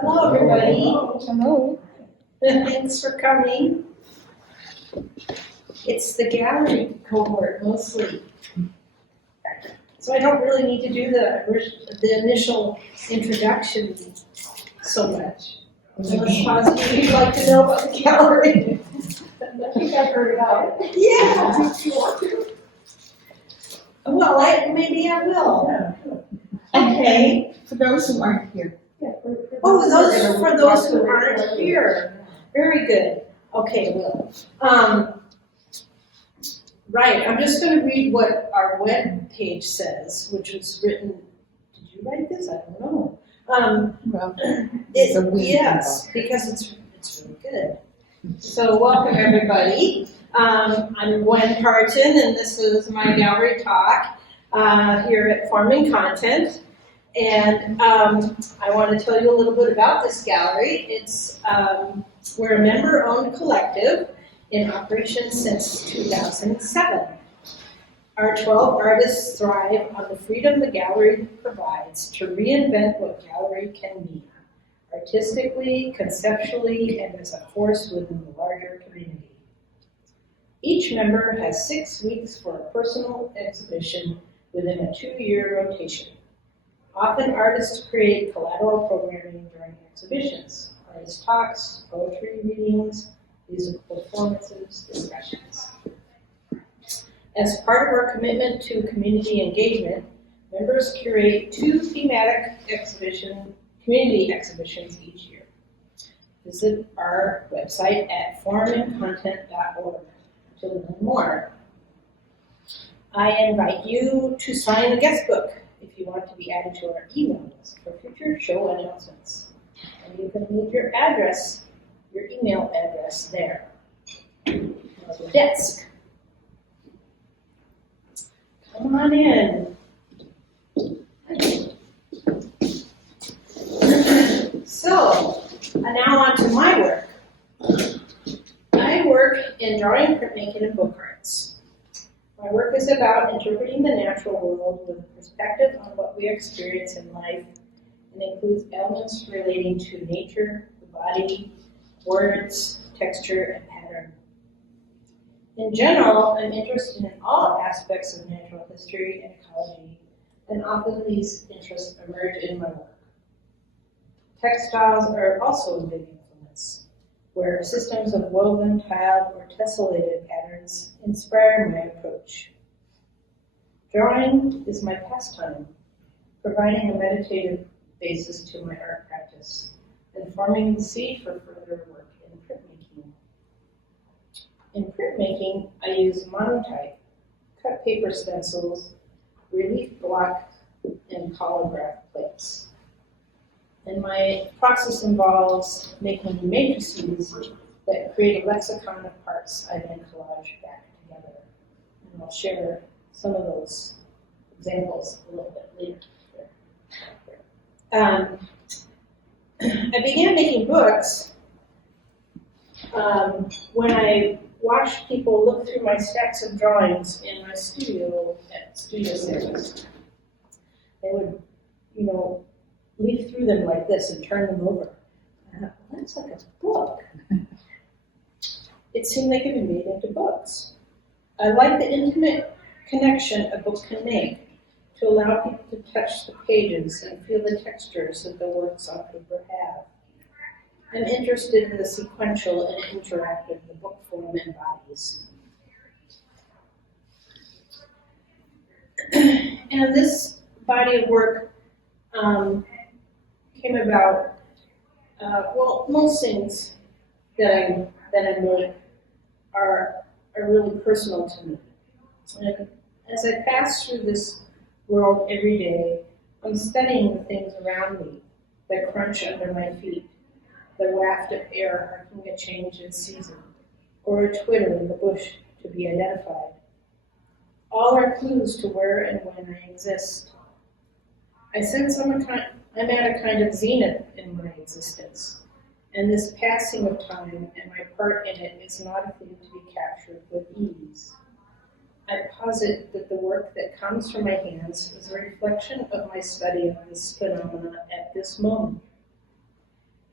Hello, everybody. Hello. Thanks for coming. It's the gallery cohort mostly. So I don't really need to do the initial introduction so much. Unless possibly you'd like to know about the gallery. I think I've heard about it. Yeah. Do you want to? Well, maybe I will. Okay. For those who aren't here. Oh, those for those who aren't here. Very good. Okay, well, right. I'm just going to read what our web page says, which was written. Did you write this? I don't know. Well, it's a weed. Yes, because it's really good. So welcome everybody. I'm Gwen Carton, and this is my gallery talk here at Form+Content. And I want to tell you a little bit about this gallery. We're a member-owned collective in operation since 2007. Our 12 artists thrive on the freedom the gallery provides to reinvent what gallery can be, artistically, conceptually, and as a force within the larger community. Each member has 6 weeks for a personal exhibition within a 2-year rotation. Often artists create collateral programming during exhibitions, artist talks, poetry readings, musical performances, discussions. As part of our commitment to community engagement, members curate 2 thematic community exhibitions each year. Visit our website at formandcontent.org to learn more. I invite you to sign the guest book if you want to be added to our email list for future show announcements. And you can leave your address, your email address there on the desk. Come on in. So, now on to my work. I work in drawing, printmaking, and book arts. My work is about interpreting the natural world with a perspective on what we experience in life and includes elements relating to nature, the body, words, texture, and pattern. In general, I'm interested in all aspects of natural history and ecology, and often these interests emerge in my work. Textiles are also a big influence, where systems of woven, tiled, or tessellated patterns inspire my approach. Drawing is my pastime, providing a meditative basis to my art practice, and forming the seed for further work in printmaking. In printmaking, I use monotype, cut paper stencils, relief block, and collograph plates. And my process involves making matrices that create a lexicon of parts I then collage back together. And I'll share some of those examples a little bit later. I began making books when I watched people look through my stacks of drawings in my studio at studio sessions. They would, leaf through them like this and turn them over. I thought, well, that's like a book. It seemed they could be made into books. I like the intimate connection a book can make to allow people to touch the pages and feel the textures that the works on paper have. I'm interested in the sequential and interactive the book form embodies. And this body of work came about, most things that I make are really personal to me. And as I pass through this world every day, I'm studying the things around me that crunch under my feet, the waft of air harking a change in season, or a twitter in the bush to be identified. All are clues to where and when I exist. I sense I'm at a kind of zenith in my existence, and this passing of time and my part in it is not a thing to be captured with ease. I posit that the work that comes from my hands is a reflection of my study of this phenomena at this moment.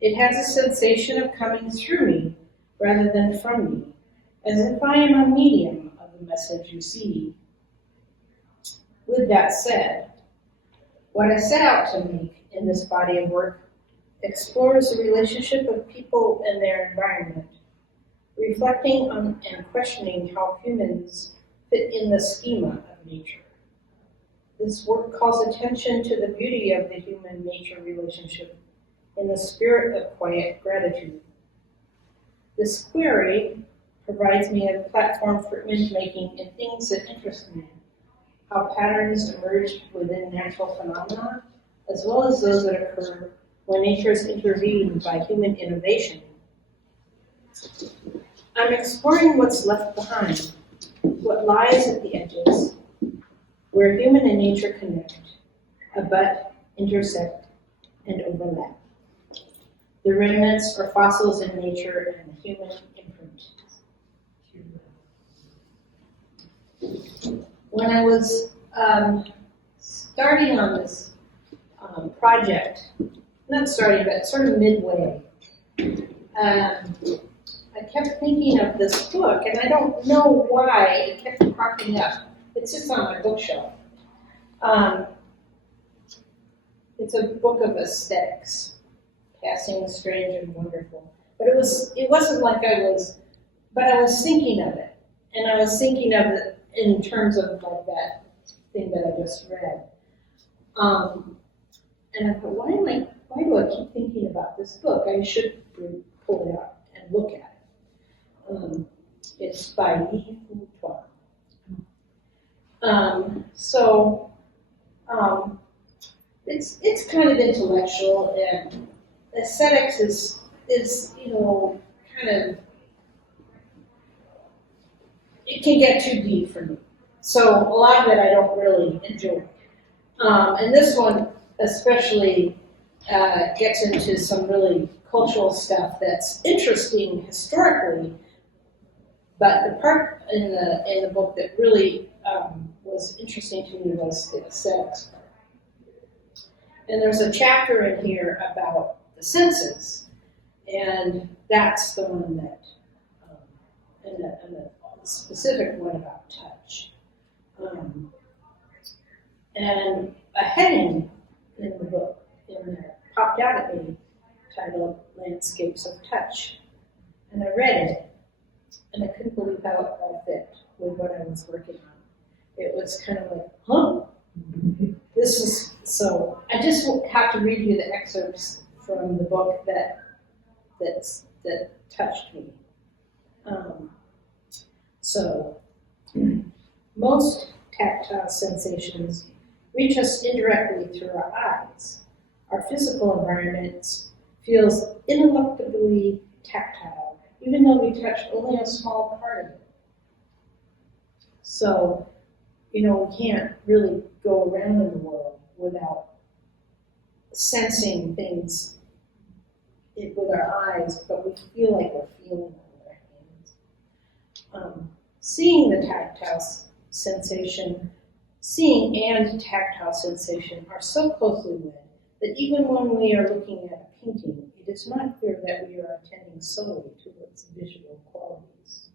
It has a sensation of coming through me rather than from me, as if I am a medium of the message you see. With that said, what I set out to make in this body of work explores the relationship of people and their environment, reflecting on and questioning how humans fit in the schema of nature. This work calls attention to the beauty of the human-nature relationship in the spirit of quiet gratitude. This query provides me a platform for image making in things that interest me, how patterns emerge within natural phenomena, as well as those that occur when nature is intervened by human innovation. I'm exploring what's left behind, what lies at the edges, where human and nature connect, abut, intersect, and overlap. The remnants or fossils in nature and the human imprint. When I was starting on this project, not starting, but sort of midway, I kept thinking of this book, and I don't know why it kept cropping up. It sits on my bookshelf. It's a book of aesthetics, passing, strange, and wonderful. But it wasn't like but I was thinking of it, and I was thinking of it in terms of like that thing that I just read. And I thought, why do I keep thinking about this book? I should pull it out and look at it. It's by Li Fu Tuan. It's kind of intellectual, and aesthetics is kind of, it can get too deep for me. So a lot of it I don't really enjoy. And this one especially gets into some really cultural stuff that's interesting historically, but the part in the book that really was interesting to me was the aesthetics part. And there's a chapter in here about the senses, and that's the one that, and the specific one about touch. And a heading in the book in there popped out at me titled Landscapes of Touch. And I read it, and I couldn't believe how it all fit with what I was working on. It was kind of like, huh? So I just have to read you the excerpts from the book that touched me. So most tactile sensations reach us indirectly through our eyes. Our physical environment feels ineluctably tactile, even though we touch only a small part of it. So, we can't really go around in the world without sensing things with our eyes, but we feel like we're feeling it with our hands. Seeing and tactile sensation are so closely linked that even when we are looking at a painting, it is not clear that we are attending solely to its visual qualities.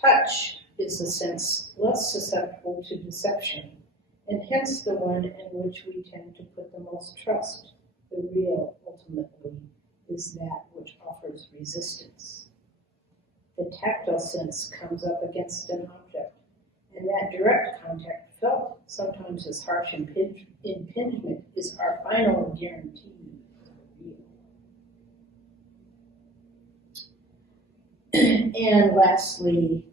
Touch is the sense less susceptible to deception, and hence the one in which we tend to put the most trust. The real, ultimately, is that which offers resistance. The tactile sense comes up against an object, and that direct contact, felt sometimes as harsh impingement, is our final guarantee of the real. And lastly,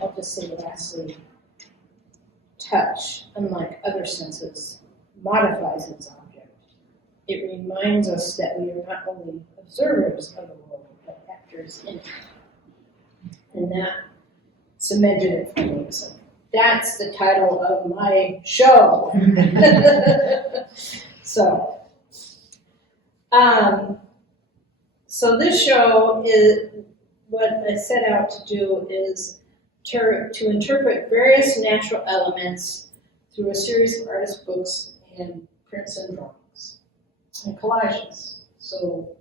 I'll just say lastly, touch, unlike other senses, modifies its object. It reminds us that we are not only observers of the world, but actors in it. And that cemented it for me. So that's the title of my show. So this show is, what I set out to do is to interpret various natural elements through a series of artist books and prints and drawings and collages. So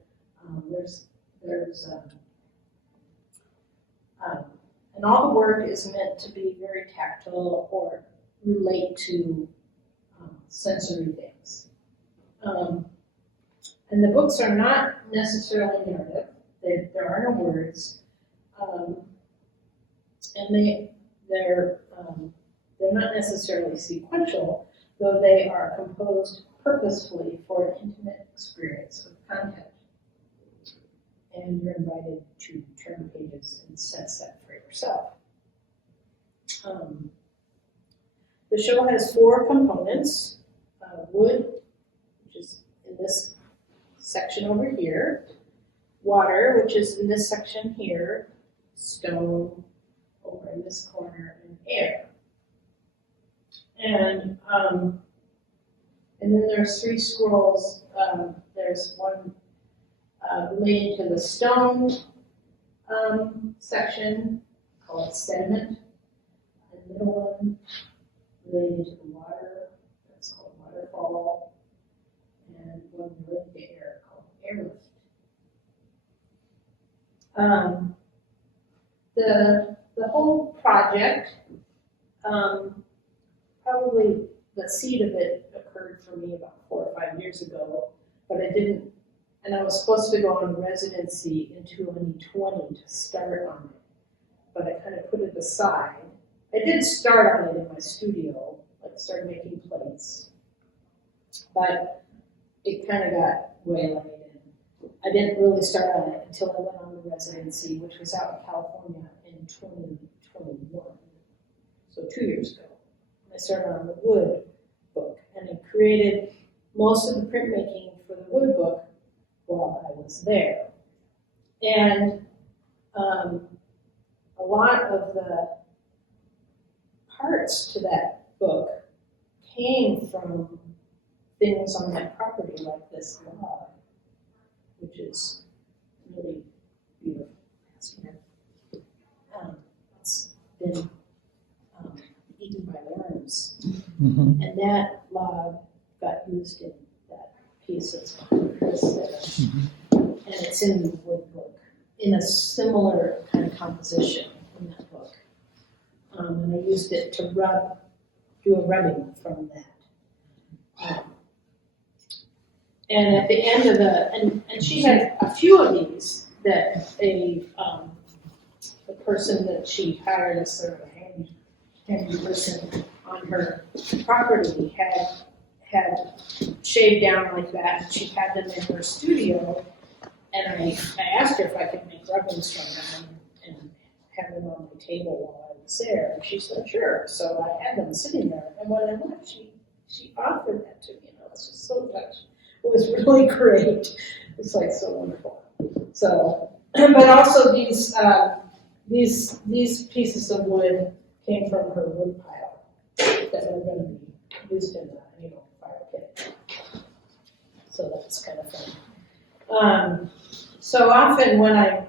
and all the work is meant to be very tactile or relate to sensory things. And the books are not necessarily narrative. There are no words, and they're not necessarily sequential, though they are composed purposefully for an intimate experience of content. And you're invited to turn pages and sense that for yourself. The show has 4 components: wood, which is in this section over here; water, which is in this section here; stone over in this corner; and air. And then there's 3 scrolls. There's one related to the stone section, called sediment. The middle one related to the water, that's called waterfall. And one related to air, called airlift. The whole project, probably the seed of it occurred for me about 4 or 5 years ago, but I didn't. And I was supposed to go on residency in 2020 to start on it, but I kind of put it aside. I did start on it in my studio, like started making plates, but it kind of got waylaid, and I didn't really start on it until I went on the residency, which was out in California in 2021, so 2 years ago. And I started on the wood book, and I created most of the printmaking for the wood book while I was there. And a lot of the parts to that book came from things on that property, like this log, which is really beautiful. It's been eaten by worms. Mm-hmm. And that log got used in that piece that's behind this there. And it's in the wood book, in a similar kind of composition in that book. And I used it to do a rubbing from that. And at the end of and she had a few of these that the person that she hired as sort of a handy person on her property had shaved down like that, and she had them in her studio. And I asked her if I could make rubbings from them and have them on my table while I was there. And she said, sure. So I had them sitting there. And when I left, she offered that to me. And I was just so touched. It was really great. It's like so wonderful. So, but also these pieces of wood came from her wood pile that were going to be used in the fire pit. So that's kind of fun. So often when I'm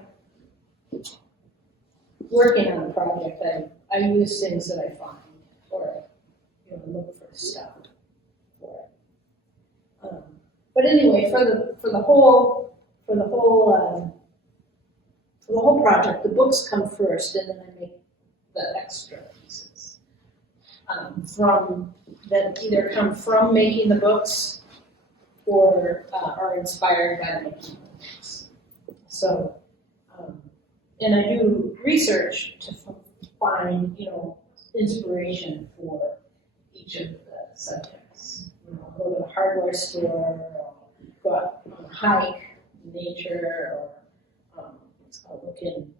working on a project, I use things that I find, or look for stuff for it. But anyway, for the whole project, the books come first, and then I make the extra pieces that either come from making the books or are inspired by making the books. So, and I do research to find, inspiration for each of the subjects. I'll go to the hardware store, or go out on a hike, nature, or I'll look in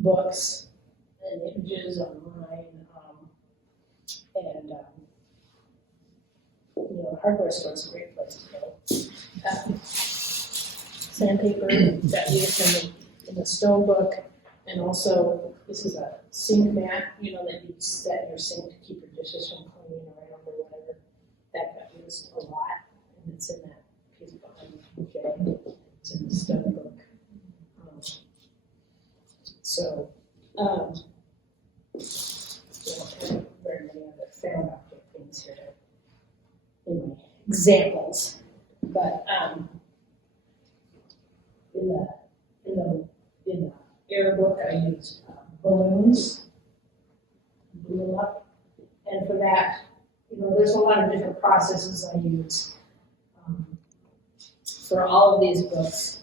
books and images online, and the hardware store is a great place to go. Sandpaper that used in the stone book, and also this is a sink mat, that you set in your sink to keep your dishes from cleaning around or whatever. That got used a lot, and it's in that piece behind me. Okay, it's in the stone book. So, there are very many other found object things these here in my examples, but in the air book I used balloons, blew them up, and for that, there's a lot of different processes I use for all of these books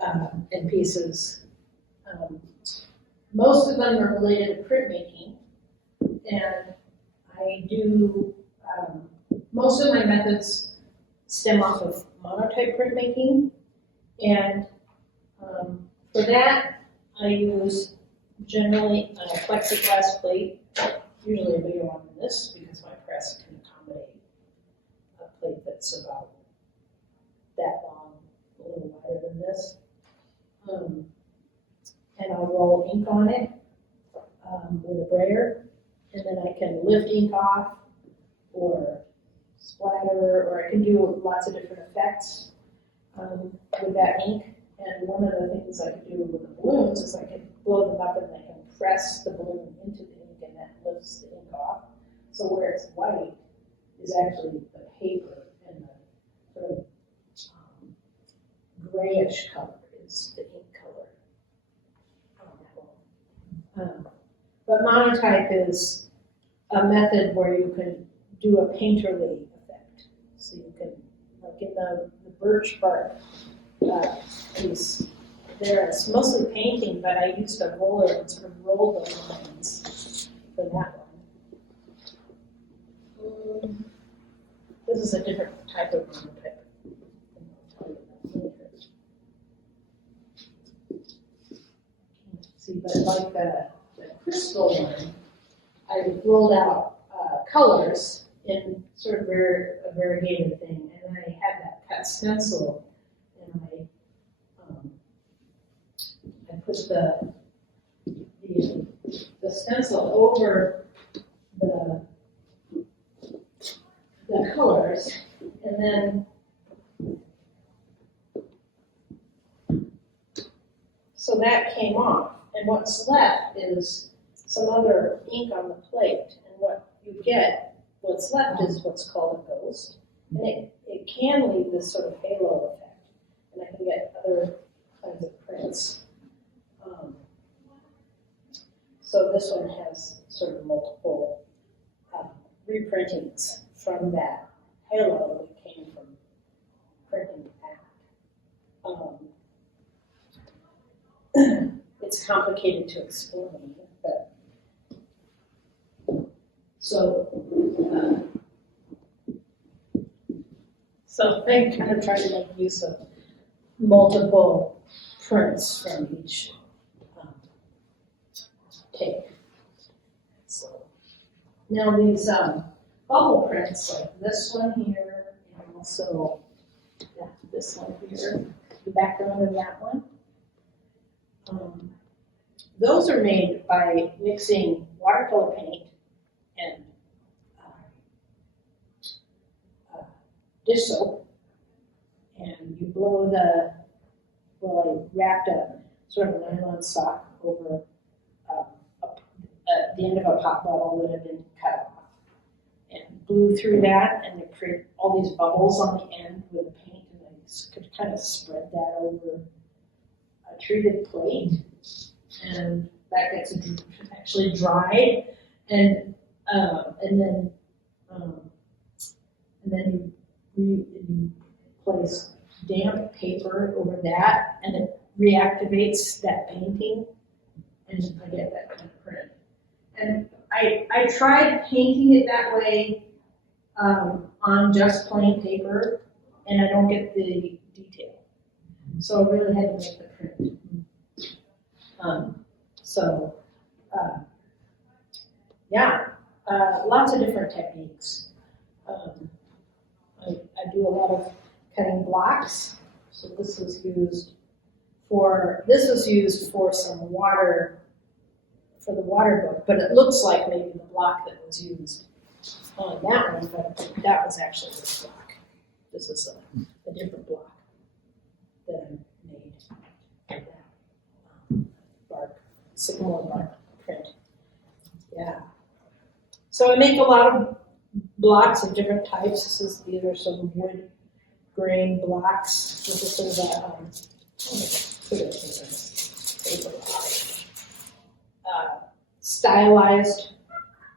and pieces. Most of them are related to printmaking, and I do, most of my methods stem off of monotype printmaking, and for that, I use generally a plexiglass plate, usually a bigger one than this, because my press can accommodate a plate that's about that long, a little wider than this. And I'll roll ink on it with a brayer, and then I can lift ink off, or splatter, or I can do lots of different effects with that ink. And one of the things I can do with the balloons is I can blow them up and I can press the balloon into the ink, and that lifts the ink off. So where it's white is actually the paper, and the sort of grayish color is the ink color on that one. But monotype is a method where you can do a painterly effect. So you can, like in the birch bark piece, it's mostly painting, but I used a roller and sort of rolled the lines for that one. This is a different type of monotype. See, but like the crystal one, I rolled out colors in sort of a variegated thing, and then I had that cut stencil, and I put the stencil over the colors, and then so that came off, and what's left is some other ink on the plate, and what you get, what's left is what's called a ghost, and it can leave this sort of halo effect, and I can get other kinds of prints. So this one has sort of multiple reprintings from that halo that came from printing that. It's complicated to explain, but so I kind of try to make use of multiple prints from each take. So now these bubble prints, like this one here, and also this one here, the background of that one. Those are made by mixing watercolor paint and dish soap, and you blow I wrapped a sort of a nylon sock over the end of a pop bottle that had been cut off, and blew through that, and it created all these bubbles on the end with the paint, and I could kind of spread that over a treated plate, and that gets actually dried, and then you place damp paper over that, and it reactivates that painting, and I get that kind of print. And I tried painting it that way on just plain paper, and I don't get the detail. So I really had to make the print. Lots of different techniques. I do a lot of cutting blocks. So this was used for some water, for the water book, but it looks like maybe the block that was used on that one, but that was actually this block. This is a different block that I made for that bark, sycamore bark print. Yeah. So I make a lot of blocks of different types. These are some wood grain blocks. This is sort of a stylized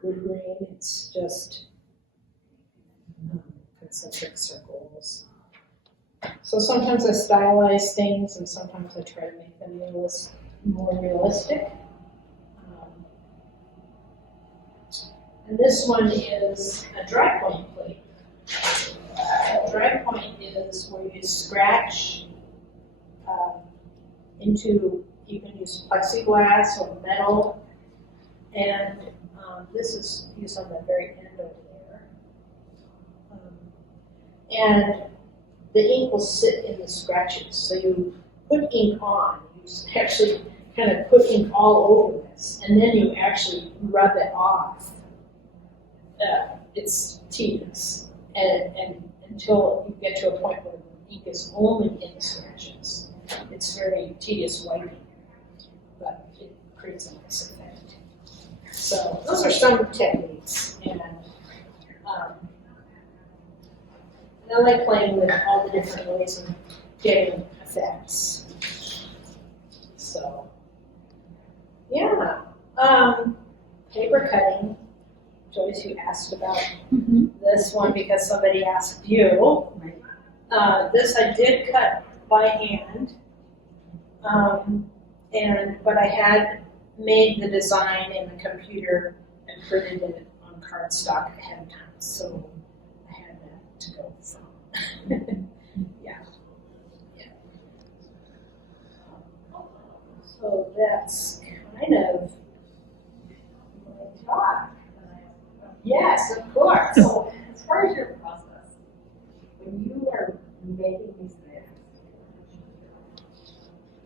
wood grain. It's just concentric circles. So sometimes I stylize things, and sometimes I try to make them more realistic. And this one is a dry point plate. A dry point is where you scratch you can use plexiglass or metal, and this is used on the very end over there. And the ink will sit in the scratches, so you put ink on. You actually kind of put ink all over this, and then you actually rub it off. It's tedious, and until you get to a point where the ink is only in the scratches. It's very tedious wiping, but it creates a nice effect. So those are some techniques, and I like playing with all the different ways of getting effects. So, yeah. Paper cutting. Joyce, you asked about this one because somebody asked you. This I did cut by hand, but I had made the design in the computer and printed it on cardstock ahead of time, so I had that to go from. Yeah. So that's kind of my talk. Yes, of course. So, as far as your process, when you are making these things,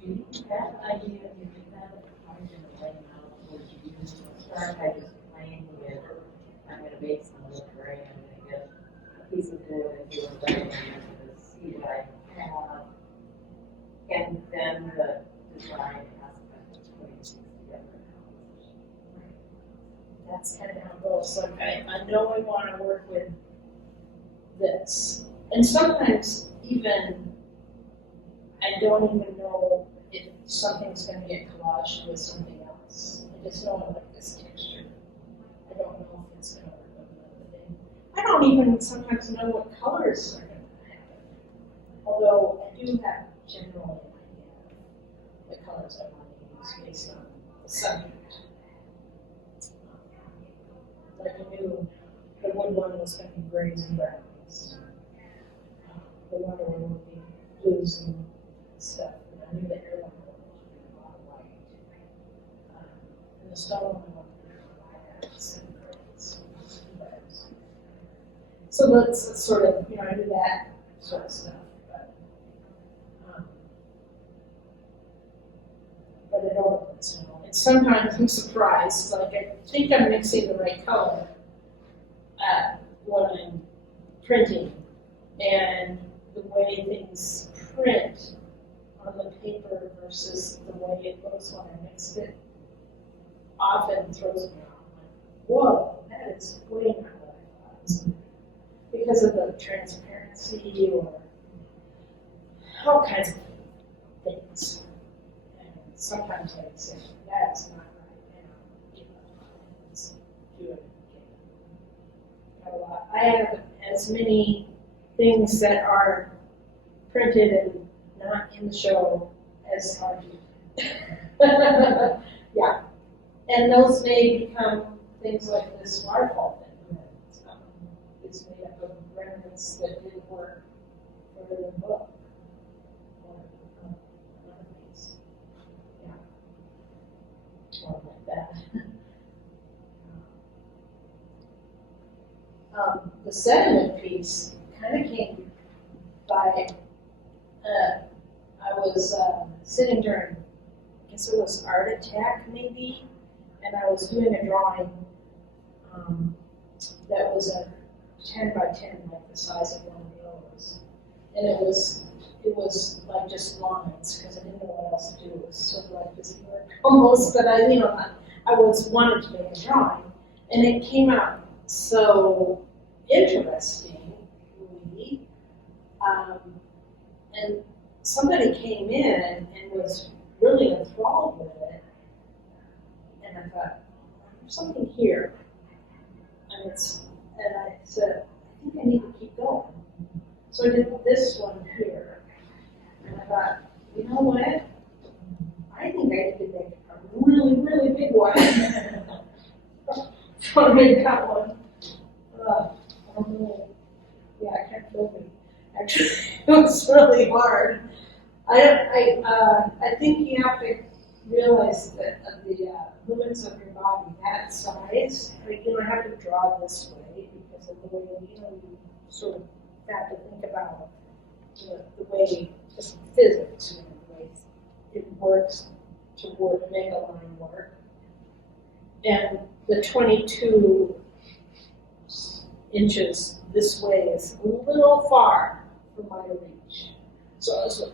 do you have an idea of your method? How you're going to lay them out? Or do you just start by just playing with, I'm going to make some wood grain, I'm going to get a piece of wood and do a grain, I'm going to see what I have, and then the design aspect of putting things together. That's kind of how it goes. So I know I want to work with this. And sometimes even I don't even know if something's going to get collaged with something else. I just know I like this texture. I don't know if it's going to work with another thing. I don't even sometimes know what colors are going to happen. Although I do have generally an idea of the colors I want to use based on the subject. Like I knew the wood one was going to be grays and browns. The water one would be blues and stuff. And I knew the air one would be a lot of white. And the stone one would be reds and grays. So that's sort of, I do that sort of stuff. But I don't always know. And sometimes I'm surprised, like I think I'm mixing the right color when I'm printing, and the way things print on the paper versus the way it looks when I mixed it often throws me off. Like, whoa, that is way not what I thought. Because of the transparency or all kinds of things. Sometimes I say, that's not right, and I'll give up on it and do it again. Got a lot. I have as many things that are printed and not in the show as are do. Yeah. And those may become things like this waterfall thing. It's made up of remnants that didn't work for the book. Like that. The sediment piece kind of came by, I was sitting during, I guess it was Art Attack maybe, and I was doing a drawing that was a 10 by 10, like the size of one of those. And it was like just lines, because I didn't know what else to do. It was sort of like busy work almost, but I wanted to make a drawing. And it came out so interestingly, and somebody came in and was really enthralled with it. And I thought, there's something here. And I said, I think I need to keep going. So I did this one here. And I thought, you know what? I think I need to make a really, really big one. So I made that one. I don't know. Yeah, I can't feel me. Actually, it was really hard. I think you have to realize that the limits of your body, that size, like you don't have to draw this way because of the way you sort of have to think about the way just physics, the way it works to make a line work. And the 22 inches this way is a little far for my reach. So I was like,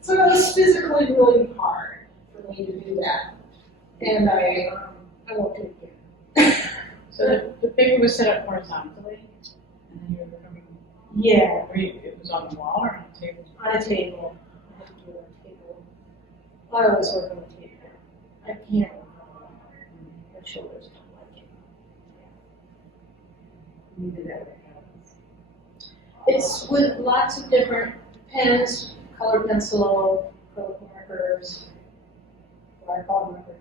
so it was physically really hard for me to do that. And I won't do it again. So the paper was set up horizontally, and then you were coming. Yeah, It was on the wall or on the table? on a table. I had to do it on a table. I always work on a table. I can't work on a wall. My shoulders don't like it. You do that with hands. It's with lots of different pens, colored pencil, acrylic markers, watercolor marker.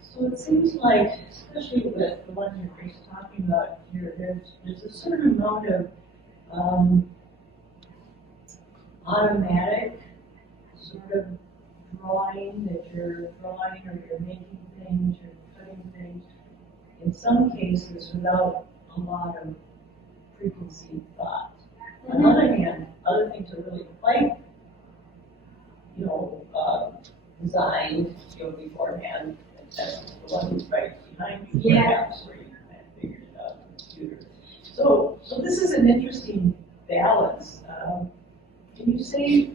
So it seems like, especially with the one you're talking about here, there's a certain amount of automatic sort of drawing that you're drawing or you're making things, you're cutting things, in some cases without a lot of preconceived thought. On the other hand, other things are really quite, designed, beforehand. That's the one who's right behind you, Yeah. perhaps, where you kind of figured it out on the computer. So this is an interesting balance. Can you say,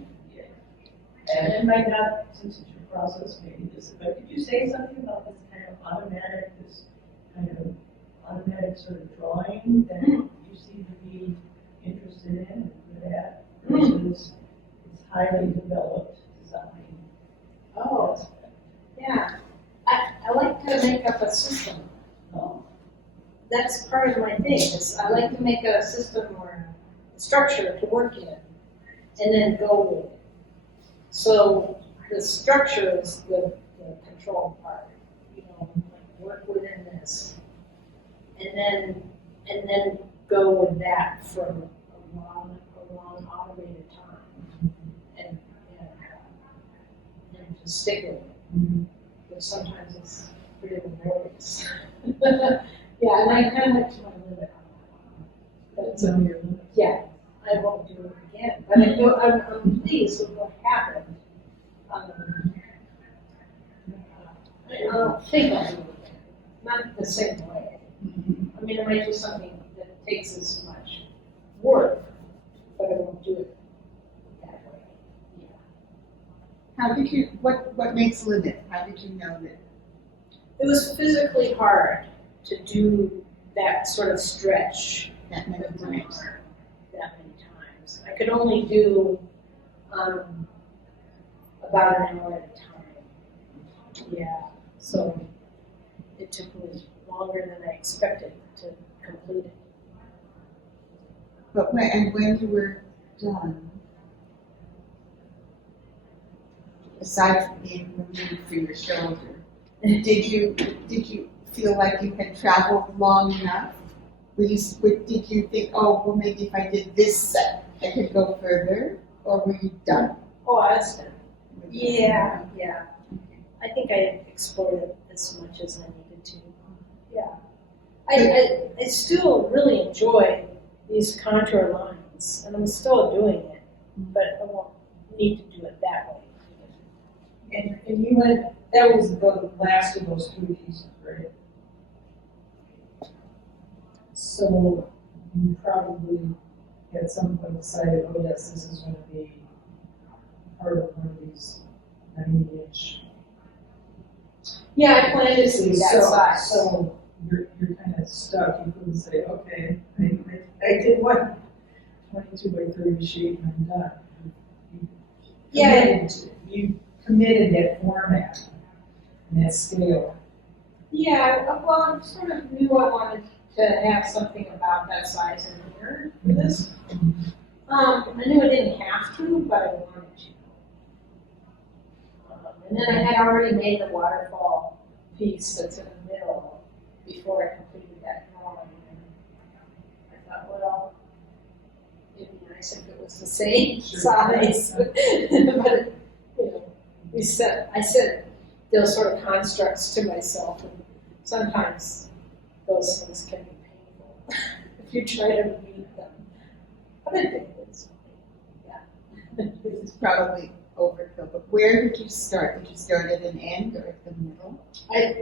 and it might not, since it's your process, maybe this, but could you say something about this kind of automatic sort of drawing that you seem to be interested in and good at versus this highly developed design? Oh, yeah. I like to make up a system. Oh. That's part of my thing. I like to make a system or a structure to work in and then go with it. So the structure is the control part. Like work within this. And then go with that for a long automated time. And just stick with it. Mm-hmm. But sometimes it's pretty laborious. Yeah, and I kind of like to my limit on that one. That's on your limit. Yeah, I won't do it again. But I'm pleased with what happened. I don't think I'll do it again. Not the same way. I mean, I might do something that takes as much work, but I won't do it that way. Yeah. How did you, what makes limit? How did you know that? It was physically hard to do that sort of stretch That many with my times. arm that many times. I could only do about an hour at a time. Yeah, so it took me longer than I expected to complete it. But when you were done, aside from being removed for your shoulder, did you feel like you had traveled long enough? Did you think, oh, well, maybe if I did this set, I could go further, or were you done? Oh, I was done. Yeah. I think I explored it as much as I needed to. Yeah. I still really enjoy these contour lines, and I'm still doing it, but I won't need to do it that way. And you went, that was the last of those three pieces, right? So you probably at some point decided, oh yes, this is going to be part of one of these 90-inch Yeah, I plan to see that size. So you're kind of stuck, you couldn't say, okay, I did one 22 by 30 sheet and I'm done. Yeah. You committed that format and that scale. Yeah, well, I sort of knew I wanted to have something about that size in here for this. I knew I didn't have to, but I wanted to. And then I had already made the waterfall piece that's in the middle before I completed that drawing. And I thought, well, it'd be nice if it was the same size. But, you know, I said those sort of constructs to myself, and sometimes those things can be painful if you try to meet them. But I think it's This is probably overkill, but where did you start? Did you start at an end or at the middle?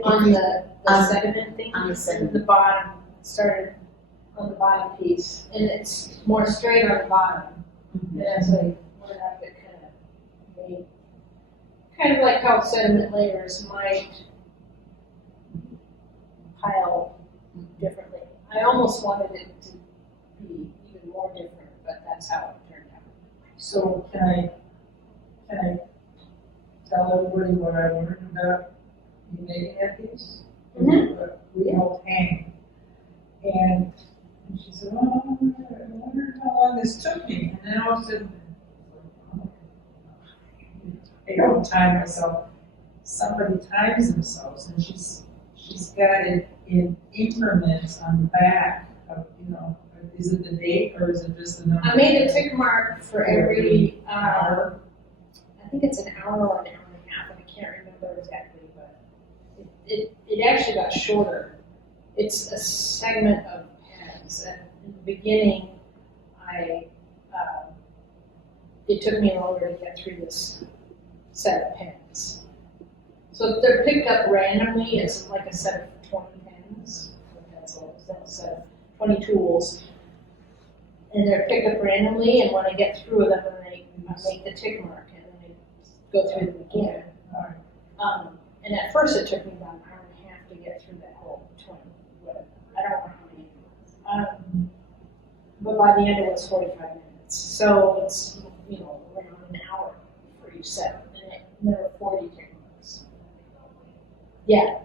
on the sediment thing, On the sediment. the bottom, started on the bottom piece, and it's more straight on the bottom. And as I went up, it kind of like how sediment layers might pile differently. I almost wanted it to be even more different, but that's how it turned out. So can I tell everybody what I learned about you making that piece? We helped hang. And she said, oh, I wonder how long this took me. And then all of a sudden, I don't time myself. Somebody times themselves, and she's got it in increments on the back of, is it the date or is it just the number? I made a tick mark for every hour. I think it's an hour or an hour and a half, and I can't remember exactly, but it actually got shorter. It's a segment of pens, and in the beginning, it took me longer to get through this set of pens. So if they're picked up randomly, it's like a set of 20 pens, a pencil, a set of 20 tools. And they're picked up randomly, and when I get through them, then I make the tick mark, and then I go through them again. And at first, it took me about an hour and a half to get through that whole 20, whatever. I don't know how many. But by the end, it was 45 minutes. So it's, around an hour for each set, and there were 40 tick marks. Yeah,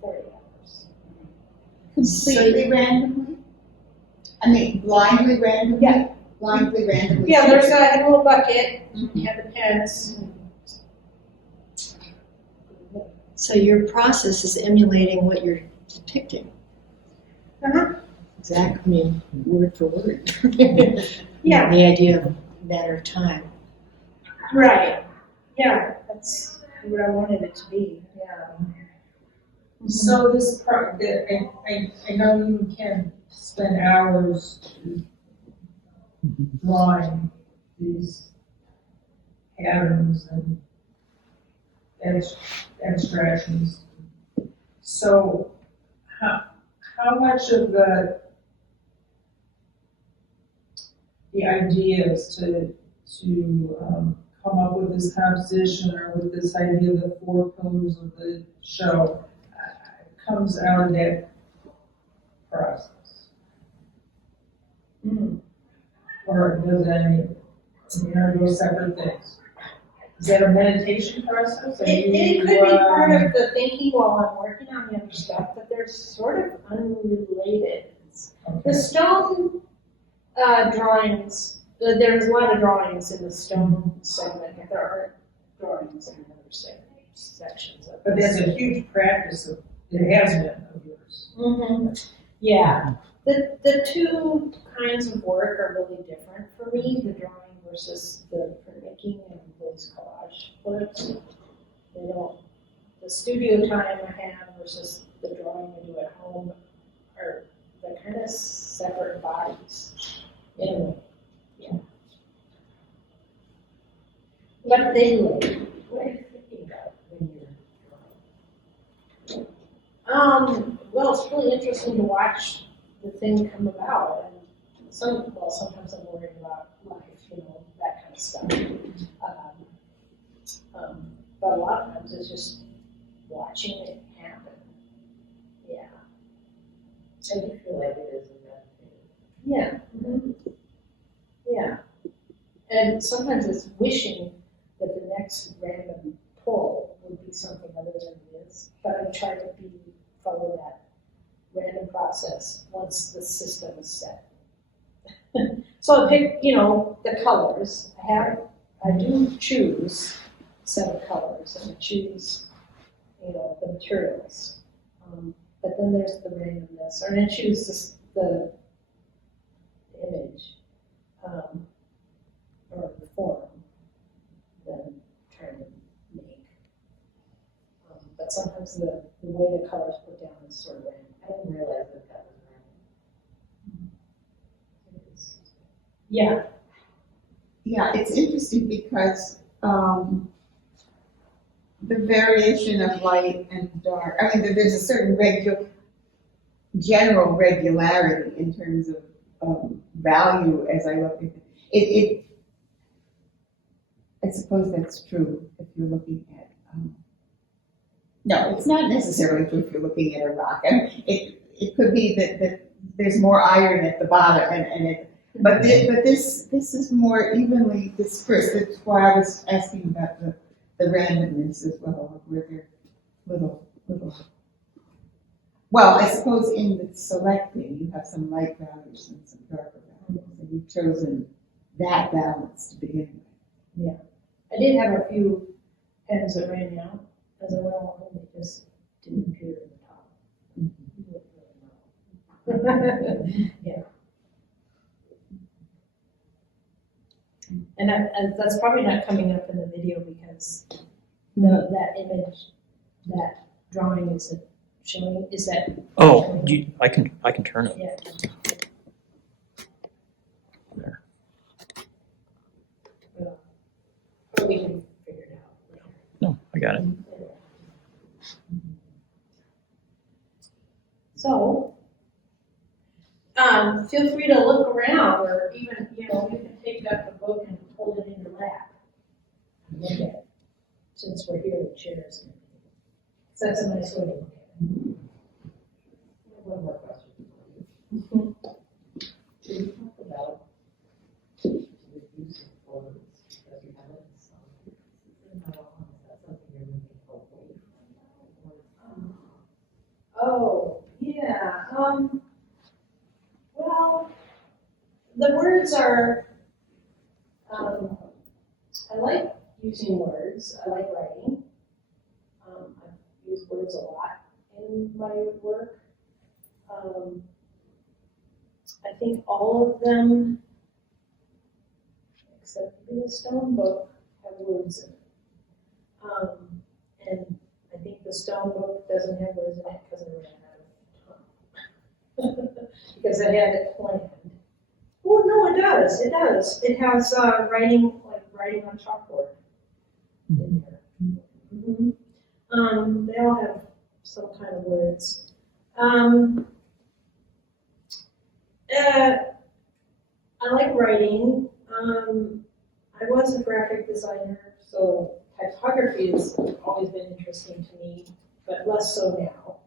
40 hours. Completely randomly? I mean, blindly randomly? Yeah. Blindly randomly? Yeah, there's a little bucket, you have the pens. So your process is emulating what you're depicting. Uh-huh. Exactly, I mean, word for word. Yeah. The idea of matter of time. Right. Yeah, that's what I wanted it to be. Yeah. So this part, I know you can spend hours drawing these patterns and abstractions. So how much of the ideas to come up with this composition or with this idea of the 4 pillars of the show comes out of that process? Or does that, are those separate things? Is that a meditation process? It could be part of the thinking while I'm working on the other stuff, but they're sort of unrelated. The stone drawings, there's a lot of drawings in the stone segment, but there aren't drawings in the other sections of it. But that's a huge practice it has been of yours. Mm-hmm. Yeah. The two kinds of work are really different for me, the drawing versus the printmaking and those collage works. The studio time I have versus the drawing I do at home are the kind of separate bodies in a way. Yeah. But they look. What are you thinking about when you're drawing? Well, it's really interesting to watch the thing come about, and sometimes I'm worried about life, that kind of stuff. But a lot of times it's just watching it happen. Yeah. I do feel like it is a meditative. Yeah. Yeah. And sometimes it's wishing that the next random pull would be something other than it is. But I try to follow that random process once the system is set. So I pick, the colors. I do choose a set of colors and I choose, the materials. But then there's the randomness, and I choose the image, or the form that I'm trying to make. But sometimes the way the colors put down is sort of random. I didn't realize that was Yeah. Yeah, it's interesting because the variation of light and dark, I mean, there's a certain general regularity in terms of value as I look at it. I suppose that's true if you're looking at, no, it's not necessarily true if you're looking at a rock. I mean, it could be that there's more iron at the bottom but this is more evenly dispersed. That's why I was asking about the randomness as well, where they're little. Well, I suppose in the selecting, you have some light values and some darker values, and you've chosen that balance to begin with. I did have a few pens that ran out as I went along, and they just didn't appear at the top. Yeah. And that's probably not coming up in the video because that image, that drawing isn't showing. Is that? Oh, I can turn it. Yeah. There. But we can figure it out later. No, I got it. So, feel free to look around, or even, you can take up the book and hold it in your lap. And look at it, since we're here with chairs and everything. So that's a nice way to look at I have one more question for you. Can you talk about the use of forms because you have it in some? Is that something you're moving away from? Oh, yeah, well, the words are, I like using words, I like writing. I've used words a lot in my work. I think all of them, except maybe the stone book, have words in it. And I think the stone book doesn't have words in it because I ran out of time. Because I had it planned. Oh, no, it does. It does. It has writing on chalkboard in there. Mm-hmm. They all have some kind of words. I like writing. I was a graphic designer, so typography has always been interesting to me, but less so now.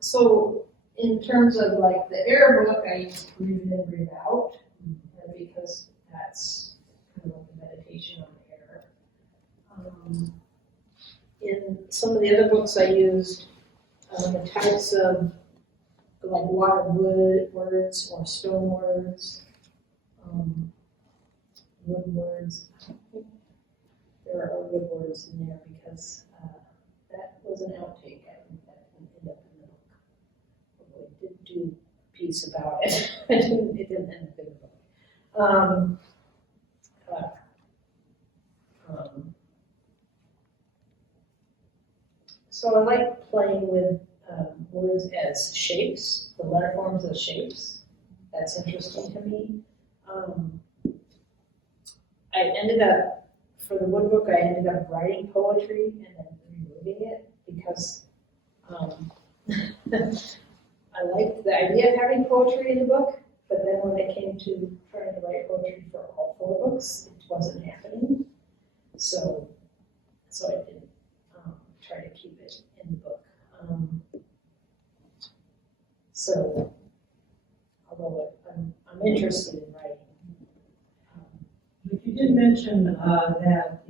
So in terms of like the error book, I used to read in and read out, because that's kind of like a meditation on error. In some of the other books I used the types of like wood words or stone words, wood words. I think there are wood words in there because that was an outtake. I think that didn't end up in the book. Although I did do a piece about it. It didn't end up in the book. So I like playing with words as shapes, the letter forms as shapes. That's interesting to me. I ended up, for the wood book, I ended up writing poetry and then removing it because I liked the idea of having poetry in the book, but then when it came to trying to write poetry for all 4 books, it wasn't happening. So so I didn't, try to keep it in the book. So, although I'm interested in writing. But you did mention that,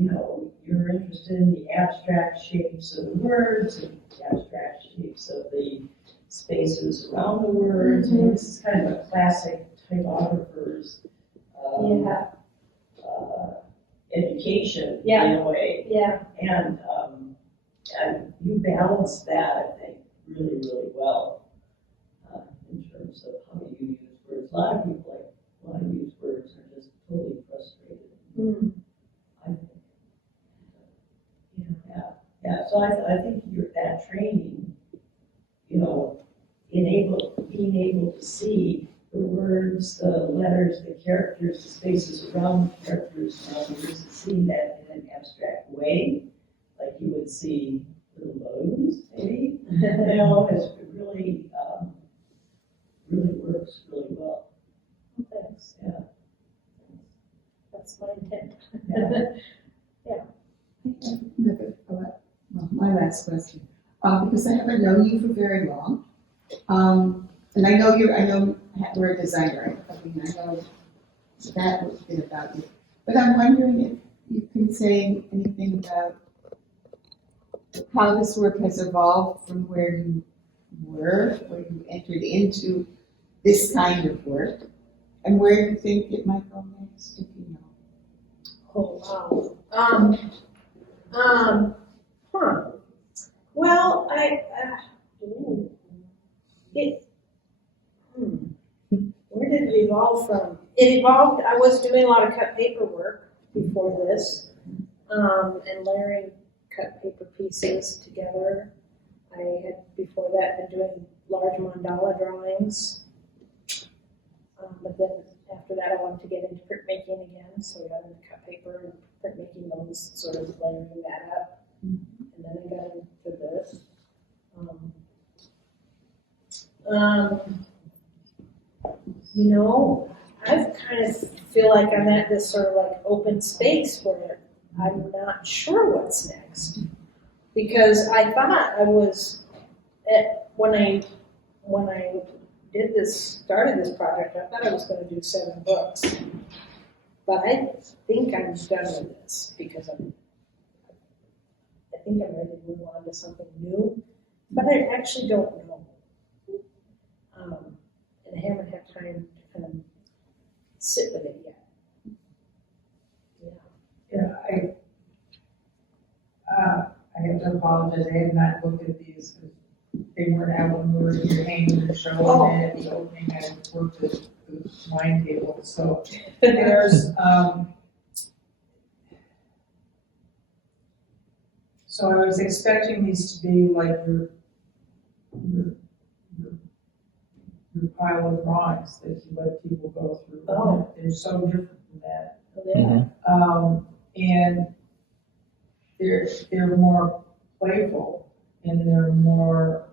you're interested in the abstract shapes of the words and the abstract shapes of the spaces around the words. And this is kind of a classic typographer's education Yeah. in a way. Yeah. And you balance that, I think, really, really well in terms of how you use words. A lot of people want to use words are just totally frustrated. I think. Yeah. So I think that training, being able to see the words, the letters, the characters, the spaces around the characters, seeing that in an abstract way, like you would see little balloons, maybe, is really, really works really well. Thanks. Yeah. That's my intent. My last question, because I haven't known you for very long, and I know you're a designer. I know that was bit about you, but I'm wondering if you can say anything about how this work has evolved from where you were, where you entered into this kind of work, and where you think it might go next, if you know. Oh, wow. Well, where did it evolve from? It evolved, I was doing a lot of cut paper work before this, and layering cut paper pieces together. I had, before that, been doing large mandala drawings. But then after that, I wanted to get into printmaking again, so I got into cut paper and printmaking, those sort of layering that up. And then I got into this. I kind of feel like I'm at this sort of like open space where I'm not sure what's next. Because I thought I was, when I started this project, I thought I was going to do 7 books. But I think I'm done with this because I think I'm ready to move on to something new. But I actually don't know. And I haven't had time to kind of sit with it yet. Yeah, I have to apologize, I have not looked at these, because they weren't out when we were here hanging the show, and then at the opening, I worked at the wine table, so there's, so I was expecting these to be like your pile of drawings that you let people go through. Oh. They're so different from that. Mhm. And they're more playful and they're more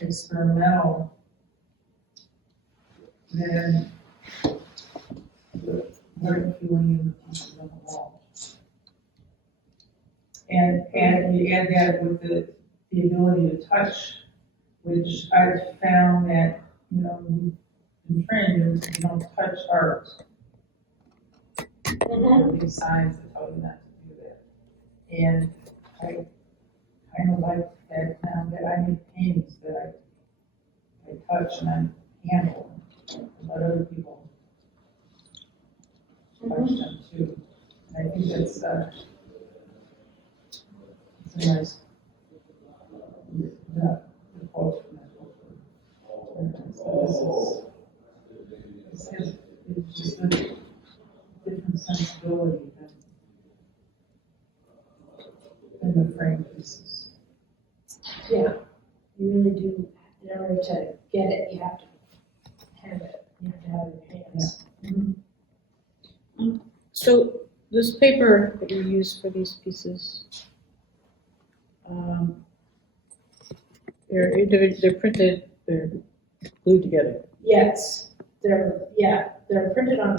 experimental than what I'm feeling in the pieces on the wall. And you add that with the ability to touch, which I've found that, in training, you don't touch art. There are these signs that tell you not to do that. And I kind of like that now that I make paintings that I touch and I handle and let other people touch them too. And I think that's it's a nice the quote from that book. It's just a different sensibility than the frame pieces. Yeah, you really do. In order to get it, you have to have it. You have to have it in your hands. So this paper that you use for these pieces, they're printed, they're glued together. Yes, they're printed on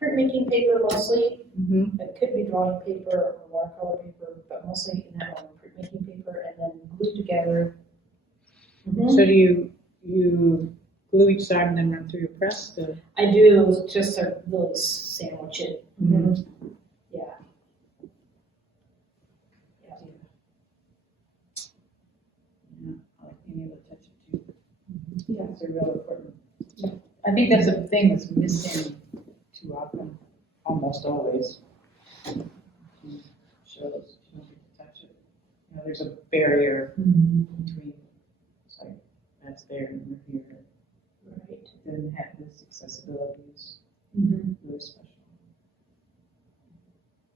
printmaking paper mostly. Mm-hmm. It could be drawing paper or watercolor paper, but mostly in that So do you glue each side and then run through your press? I do just to really sandwich it. Mm-hmm. Yeah. Yeah, I like being able to touch it too. Yeah. Those are real important. I think that's a thing that's missing too often, almost always. Shows, you don't get to touch it. You know, there's a barrier between, it's like, that's there and we're here. Right. It doesn't have this accessibility is really special.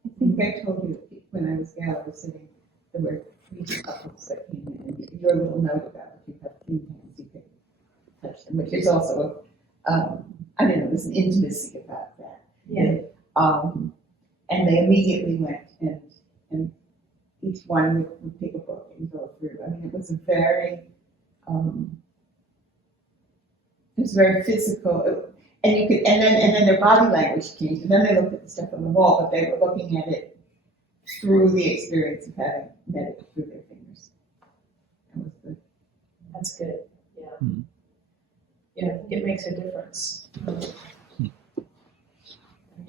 I think I told you when I was gallery sitting, there were 3 couples that came in, and your little note about if you have clean hands, you can touch them, which is also, I don't know, there's an intimacy about that. Yeah. And they immediately went and each one would pick a book and go through. I mean, it was a very, physical, and you could, and then their body language changed, and then they looked at the stuff on the wall, but they were looking at it through the experience of having met it through their fingers. That was good. That's good, yeah. Hmm. Yeah, I think it makes a difference. I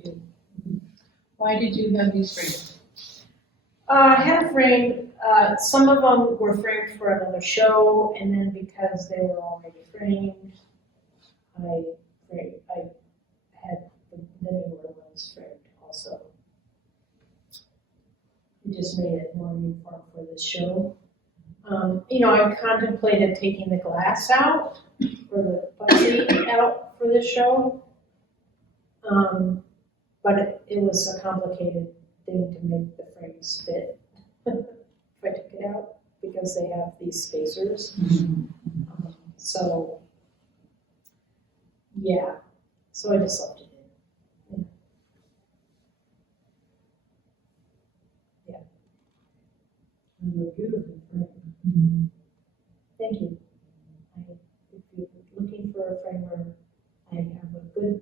do. Why did you have these framed? I had a frame, some of them were framed for another show, and then because they were already framed, I had the newer ones framed also. We just made it more uniform for this show. I contemplated taking the glass out, or the plexi out for this show. But it was a complicated thing to make the frames fit if I took it out, because they have these spacers. So, yeah, so I just left it in. And they're beautiful framed. Thank you. If you're looking for a framer, I have a good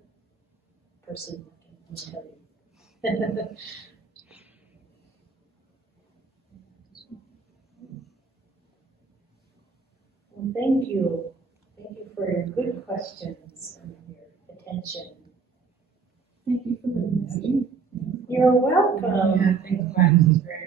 person that can tell you. Well, thank you. Thank you for your good questions and your attention. Thank you for letting us in. You're welcome. Yeah, thanks, Max, this is very